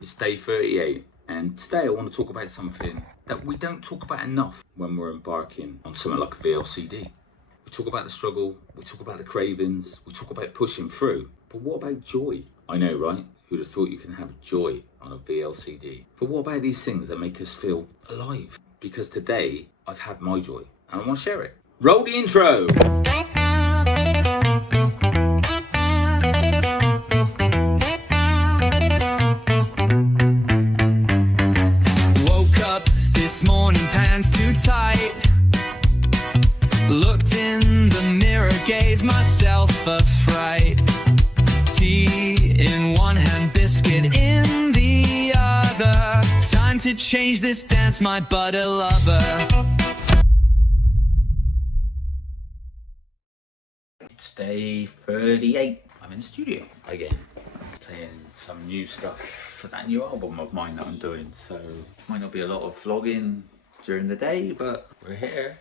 It's day 38, and today I want to talk about something that we don't talk about enough when we're embarking on something like a VLCD. We talk about the struggle, we talk about the cravings, we talk about pushing through, but what about joy? I know, right? Who'd have thought you can have joy on a VLCD? But what about these things that make us feel alive? Because today I've had my joy and I want to share it. Roll the intro! This morning, pants too tight. Looked in the mirror, gave myself a fright. Tea in one hand, biscuit in the other. Time to change this dance, my butter lover. It's day 38. I'm in the studio again, playing some new stuff for that new album of mine that I'm doing. So might not be a lot of vlogging during the day, but we're here.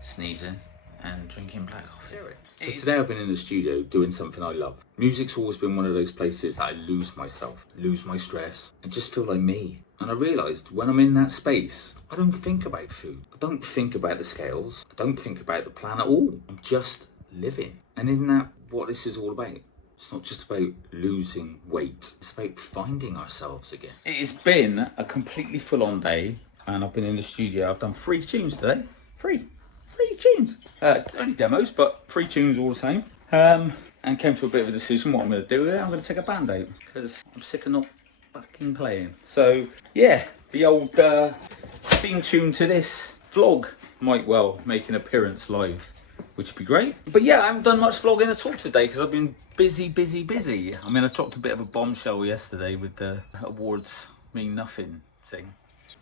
Sneezing and drinking black coffee. So today I've been in the studio doing something I love. Music's always been one of those places that I lose myself, lose my stress, and just feel like me. And I realised when I'm in that space, I don't think about food. I don't think about the scales. I don't think about the plan at all. I'm just living. And isn't that what this is all about? It's not just about losing weight. It's about finding ourselves again. It has been a completely full-on day, and I've been in the studio. I've done 3 tunes today. Three tunes. Only demos, but 3 tunes all the same. And came to a bit of a decision what I'm going to do. I'm going to take a band out because I'm sick of not fucking playing. So yeah, the old theme tune to this vlog might well make an appearance live, which would be great. But yeah, I haven't done much vlogging at all today because I've been busy. I mean, I dropped a bit of a bombshell yesterday with the awards mean nothing thing.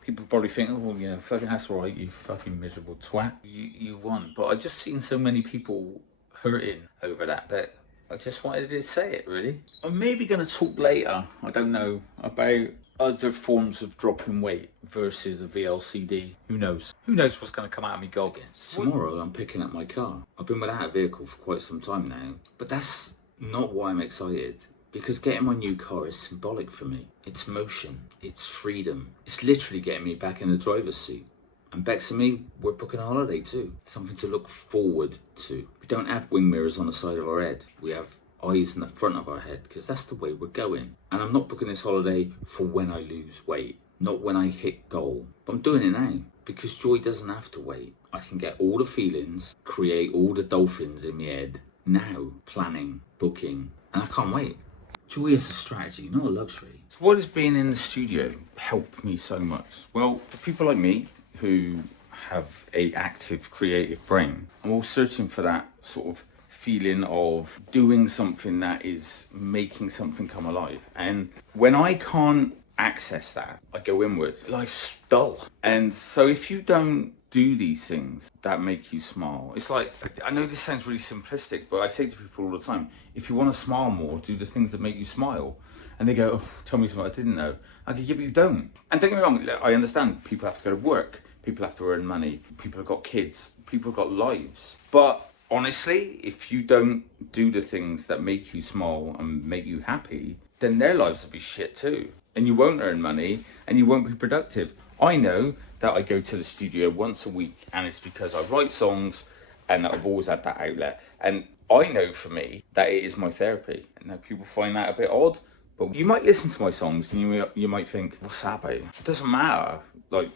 People probably think, oh, you know, fucking that's right, you fucking miserable twat. You won. But I just seen so many people hurting over that I just wanted to say it, really. I'm maybe going to talk later, I don't know, about other forms of dropping weight versus a VLCD. Who knows? Who knows what's going to come out of me goggin? Tomorrow I'm picking up my car. I've been without a vehicle for quite some time now, but that's not why I'm excited. Because getting my new car is symbolic for me. It's motion, it's freedom. It's literally getting me back in the driver's seat. And Bex and me, we're booking a holiday too. Something to look forward to. We don't have wing mirrors on the side of our head. We have eyes in the front of our head, because that's the way we're going. And I'm not booking this holiday for when I lose weight, not when I hit goal. But I'm doing it now, because joy doesn't have to wait. I can get all the feelings, create all the dolphins in my head, now, planning, booking, and I can't wait. Joy is a strategy, not a luxury. So what has being in the studio helped me so much? Well, for people like me who have a active creative brain, I'm all searching for that sort of feeling of doing something that is making something come alive. And when I can't access that, I go inward. Life's dull. And so if you don't do these things that make you smile, it's like, I know this sounds really simplistic, but I say to people all the time, if you want to smile more, do the things that make you smile. And they go, oh, tell me something I didn't know. I go, yeah, but you don't. And don't get me wrong, I understand people have to go to work, people have to earn money, people have got kids, people have got lives. But honestly, if you don't do the things that make you smile and make you happy, then their lives will be shit too. And you won't earn money and you won't be productive. I know that I go to the studio once a week, and it's because I write songs and I've always had that outlet. And I know for me that it is my therapy. And now people find that a bit odd, but you might listen to my songs and you might think, what's that about? It doesn't matter. Like,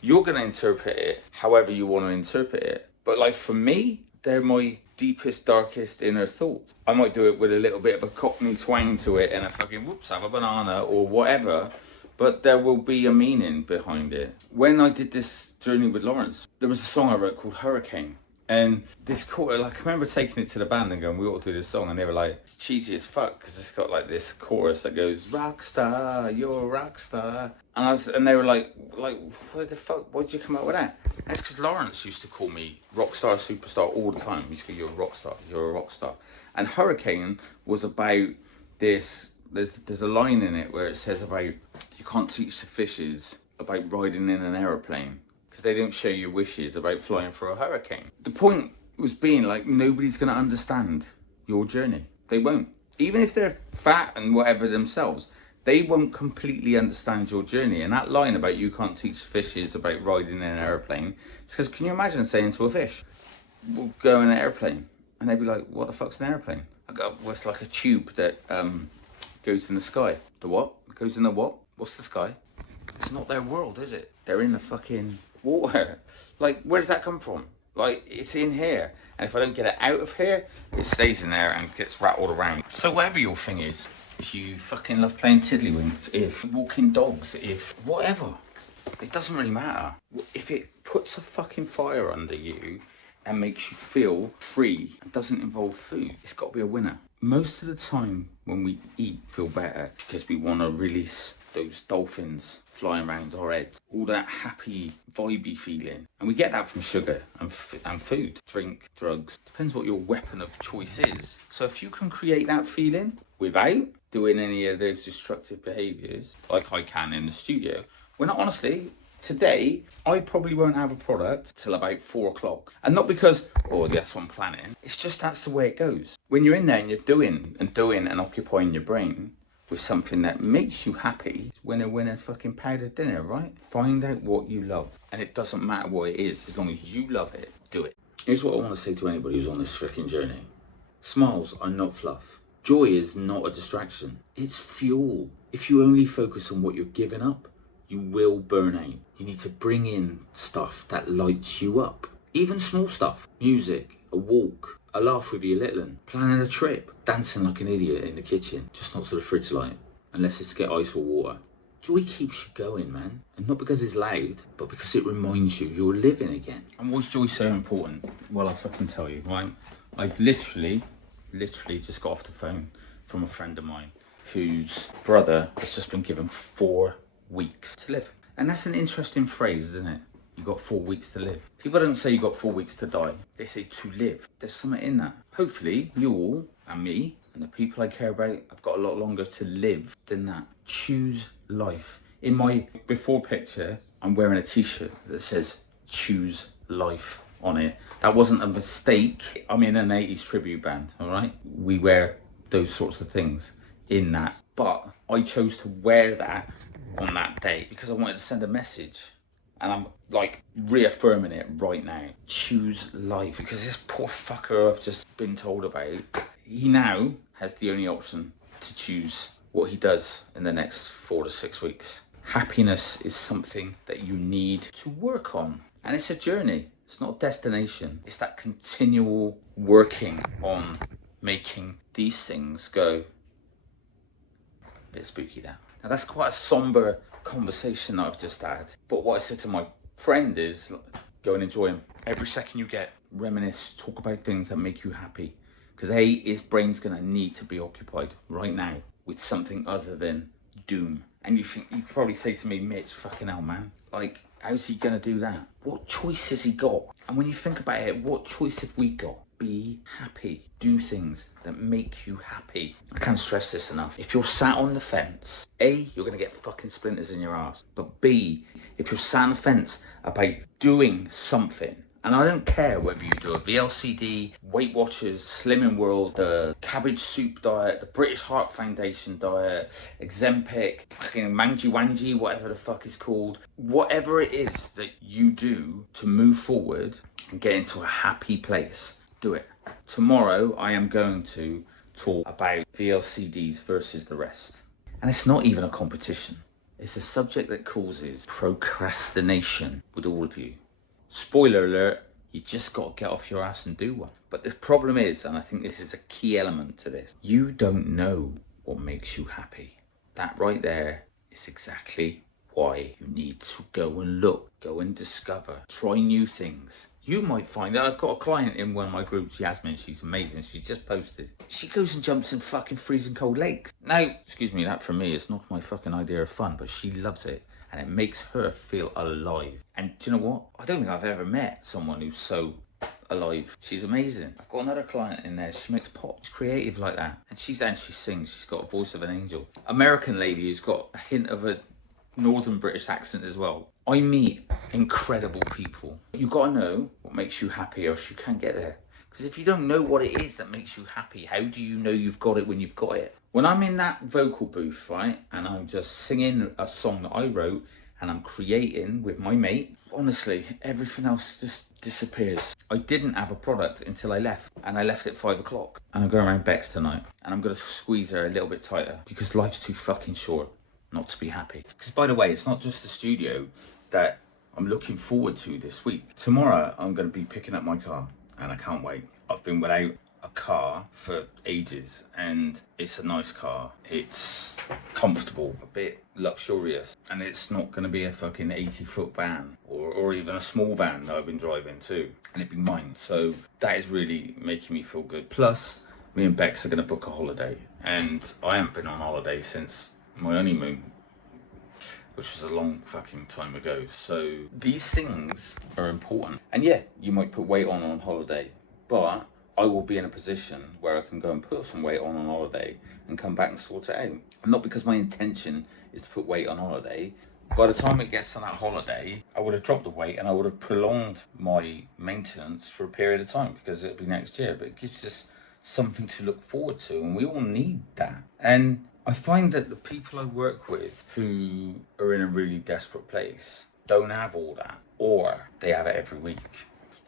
you're going to interpret it however you want to interpret it. But like for me, they're my deepest, darkest inner thoughts. I might do it with a little bit of a Cockney twang to it and a fucking whoops, have a banana or whatever. But there will be a meaning behind it. When I did this journey with Lawrence, there was a song I wrote called Hurricane. And this chorus, like I remember taking it to the band and going, we ought to do this song. And they were like, it's cheesy as fuck, because it's got like this chorus that goes, rock star, you're a rock star. And they were like, what the fuck, why'd you come up with that? And it's because Lawrence used to call me rock star, superstar all the time. He used to go, you're a rock star, you're a rock star. And Hurricane was about this, there's a line in it where it says about, you can't teach the fishes about riding in an aeroplane, because they don't share your wishes about flying for a hurricane. The point was being like, nobody's going to understand your journey. They won't. Even if they're fat and whatever themselves, they won't completely understand your journey. And that line about you can't teach fishes about riding in an airplane, it's because, can you imagine saying to a fish, we'll go in an airplane, and they'd be like, what the fuck's an airplane? I go, well, it's like a tube that goes in the sky. The what? Goes in the what? What's the sky? It's not their world, is it? They're in the fucking water. Like, where does that come from? Like, it's in here. And if I don't get it out of here, it stays in there and gets rattled around. So whatever your thing is, if you fucking love playing tiddlywinks, if walking dogs, if whatever, it doesn't really matter. If it puts a fucking fire under you and makes you feel free and doesn't involve food, it's got to be a winner. Most of the time when we eat, feel better because we want to release those dolphins flying around our heads, all that happy, vibey feeling. And we get that from sugar and food, drink, drugs. Depends what your weapon of choice is. So if you can create that feeling without doing any of those destructive behaviours, like I can in the studio, when honestly, today, I probably won't have a product till about 4 o'clock. And not because, oh, that's what I'm planning. It's just that's the way it goes. When you're in there and you're doing and occupying your brain with something that makes you happy, it's winner, fucking powdered dinner, right? Find out what you love. And it doesn't matter what it is, as long as you love it, do it. Here's what I want to say to anybody who's on this freaking journey. Smiles are not fluff. Joy is not a distraction. It's fuel. If you only focus on what you're giving up, you will burn out. You need to bring in stuff that lights you up. Even small stuff. Music, a walk, a laugh with your little one, planning a trip, dancing like an idiot in the kitchen, just not to the fridge light, unless it's to get ice or water. Joy keeps you going, man. And not because it's loud, but because it reminds you you're living again. And why's joy so important? Well, I'll fucking tell you, right? I've literally just got off the phone from a friend of mine whose brother has just been given 4 weeks to live. And that's an interesting phrase, isn't it? You got 4 weeks to live. People don't say you got 4 weeks to die. They say to live. There's something in that. Hopefully, you all and me and the people I care about have got a lot longer to live than that. Choose life. In my before picture, I'm wearing a t-shirt that says choose life on it. That wasn't a mistake. I'm in an 80s tribute band, all right? We wear those sorts of things in that. But I chose to wear that on that day because I wanted to send a message, and I'm like reaffirming it right now. Choose life, because this poor fucker I've just been told about, he now has the only option to choose what he does in the next 4 to 6 weeks. Happiness is something that you need to work on, and it's a journey. It's not a destination. It's that continual working on making these things go. A bit spooky that. Now that's quite a somber conversation that I've just had. But what I said to my friend is, go and enjoy them. Every second you get, reminisce, talk about things that make you happy. Because his brain's gonna need to be occupied right now with something other than doom. And you could probably say to me, Mitch, fucking hell, man. Like, how's he gonna do that? What choice has he got? And when you think about it, what choice have we got? Be happy. Do things that make you happy. I can't stress this enough. If you're sat on the fence, A, you're going to get fucking splinters in your ass. But B, if you're sat on the fence about doing something, and I don't care whether you do a VLCD, Weight Watchers, Slimming World, the Cabbage Soup Diet, the British Heart Foundation Diet, Exempic, fucking Manji Wanji, whatever the fuck it's called. Whatever it is that you do to move forward and get into a happy place, do it. Tomorrow I am going to talk about VLCDs versus the rest. And it's not even a competition. It's a subject that causes procrastination with all of you. Spoiler alert, you just got to get off your ass and do one. But the problem is, and I think this is a key element to this, you don't know what makes you happy. That right there is exactly why you need to go and look, go and discover, try new things. You might find that I've got a client in one of my groups, Yasmin, she's amazing, she just posted. She goes and jumps in fucking freezing cold lakes. Now, excuse me, that for me is not my fucking idea of fun, but she loves it. And it makes her feel alive. And do you know what? I don't think I've ever met someone who's so alive. She's amazing. I've got another client in there. She makes pop. She's creative like that. And she's there and she sings. She's got a voice of an angel. American lady who's got a hint of a northern British accent as well. I meet incredible people. You've got to know what makes you happy, or else you can't get there. Because if you don't know what it is that makes you happy, how do you know you've got it when you've got it? When I'm in that vocal booth, right, and I'm just singing a song that I wrote and I'm creating with my mate, honestly, everything else just disappears. I didn't have a product until I left, and I left at 5 o'clock. And I'm going around Bex tonight, and I'm going to squeeze her a little bit tighter because life's too fucking short not to be happy. Because by the way, it's not just the studio that I'm looking forward to this week. Tomorrow, I'm going to be picking up my car, and I can't wait. I've been without a car for ages, and it's a nice car. It's comfortable, a bit luxurious, and it's not going to be a fucking 80-foot van or even a small van that I've been driving too, and it'd be mine. So that is really making me feel good. Plus, me and Bex are going to book a holiday, and I haven't been on holiday since my honeymoon, which was a long fucking time ago. So these things are important. And yeah, you might put weight on holiday, but I will be in a position where I can go and put some weight on holiday and come back and sort it out. And not because my intention is to put weight on holiday. By the time it gets to that holiday, I would have dropped the weight and I would have prolonged my maintenance for a period of time because it'll be next year. But it gives us something to look forward to, and we all need that. And I find that the people I work with who are in a really desperate place don't have all that, or they have it every week.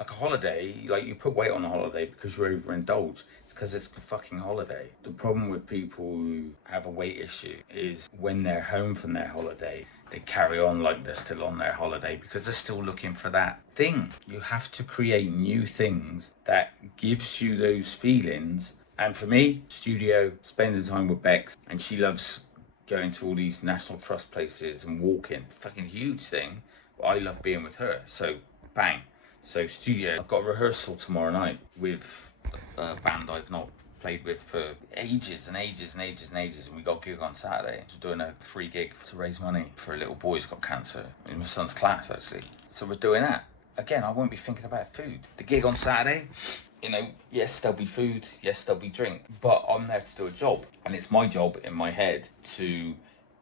Like a holiday, like you put weight on a holiday because you're overindulged. It's because it's a fucking holiday. The problem with people who have a weight issue is when they're home from their holiday, they carry on like they're still on their holiday because they're still looking for that thing. You have to create new things that gives you those feelings. And for me, studio, spending time with Bex, and she loves going to all these National Trust places and walking. Fucking huge thing. But I love being with her. So, bang. So, studio. I've got a rehearsal tomorrow night with a band I've not played with for ages and ages and ages and ages. And we got a gig on Saturday. We're doing a free gig to raise money for a little boy who's got cancer in my son's class, actually. So, we're doing that. Again, I won't be thinking about food. The gig on Saturday, you know, yes, there'll be food, yes, there'll be drink, but I'm there to do a job. And it's my job in my head to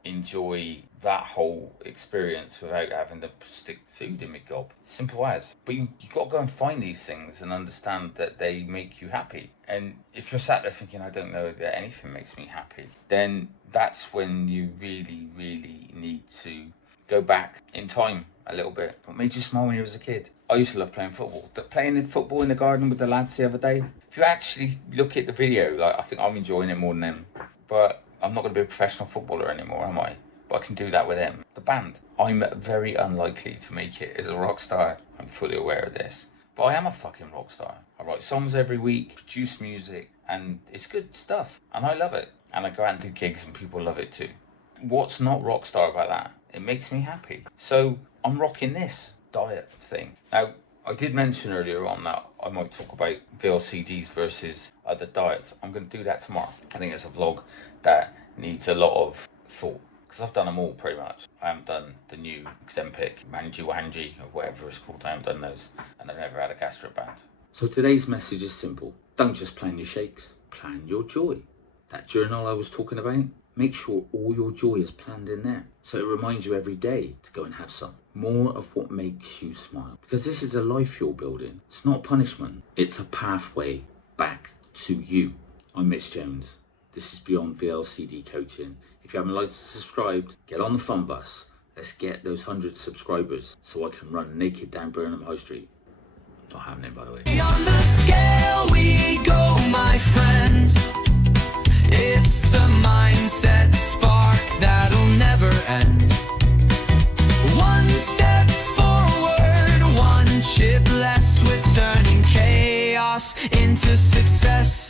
enjoy that whole experience without having to stick food in my gob. Simple as. But you've got to go and find these things and understand that they make you happy. And if you're sat there thinking, I don't know that anything makes me happy, then that's when you really, really need to go back in time a little bit. What made you smile when you was a kid? I used to love playing football. Playing in football in the garden with the lads the other day. If you actually look at the video, like, I think I'm enjoying it more than them. But I'm not going to be a professional footballer anymore, am I? But I can do that with them. The band. I'm very unlikely to make it as a rock star. I'm fully aware of this. But I am a fucking rock star. I write songs every week, produce music, and it's good stuff. And I love it. And I go out and do gigs and people love it too. What's not rock star about that? It makes me happy. So I'm rocking this diet thing. Now, I did mention earlier on that I might talk about VLCDs versus other diets. I'm going to do that tomorrow. I think it's a vlog that needs a lot of thought because I've done them all pretty much. I haven't done the new Ozempic, Wanji, or whatever it's called. I haven't done those, and I've never had a gastro band. So today's message is simple. Don't just plan your shakes, plan your joy. That journal I was talking about, make sure all your joy is planned in there. So it reminds you every day to go and have some. More of what makes you smile. Because this is a life you're building. It's not punishment. It's a pathway back to you. I'm Mitch Jones. This is Beyond VLCD Coaching. If you haven't liked and subscribed, get on the fun bus. Let's get those 100 subscribers so I can run naked down Burnham High Street. Not happening, by the way. Beyond the scale we go, my friend. It's the mindset spark that'll never end. One step forward, one chip less, we're turning chaos into success.